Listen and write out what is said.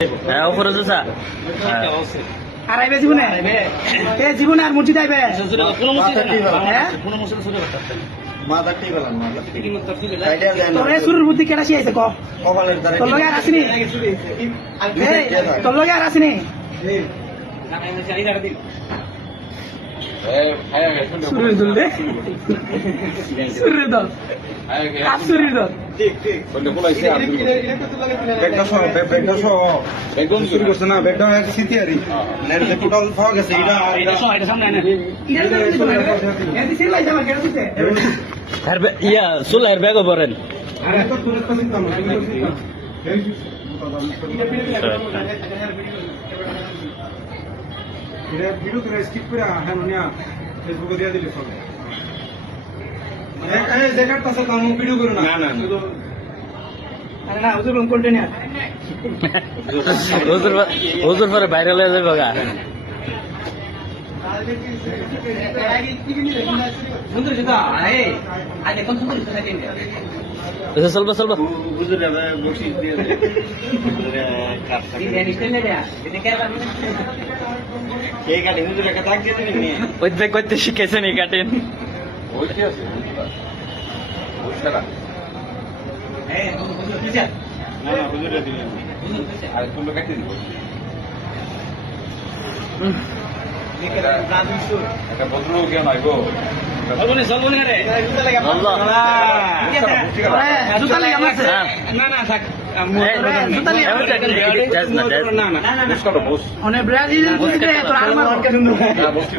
হ্যাঁ উপরে চা আর আইবে জীবনে এ জীবনে আর মুচি যাইবে তোরে শুরুর বুদ্ধি কেডা শিয়াইছে ক তোর লগে আর আসিনি তোর লগে আর আসিনি শুরুর দল দে শুরুর দল কাজ শুরুর দল ইয়া চুলার ব্যাগও পড়েন ভিডিও করে স্কিপ করে হ্যাঁ মনিয়া ফেসবুকে দিয়ে দিলে সব এই জায়গাটা আছে তো আমি ভিডিও করব না না আরে না হুজুর কন্টিনিউ হুজুর পরে ভাইরাল হয়ে যাবে গা সুন্দর জুতা আরে আজ এখন সুন্দর জুতা কিনে চলবা চলবা হুজুর বকশিশ দিয়ে দে হুজুরে কাট দিন স্টাইল নে দেয়া এটা কেন এই গাড়ি হুজুরে একটা দাগ দিয়ে দিবি নি ওই যে করতে শিখেছেন এই কাটেন ওই কি আছে বুঝছাড়া এই হুজুর দিছে না না হুজুরে দিলেন আর তুমি কাটি দিব একটা বদলও কেন আইবো চলবো না রে জুতা লাগে আমার না না থাক জুতা লাগে না না না বস করো বস অনেক ব্রাজিল তোর আলমার না বসি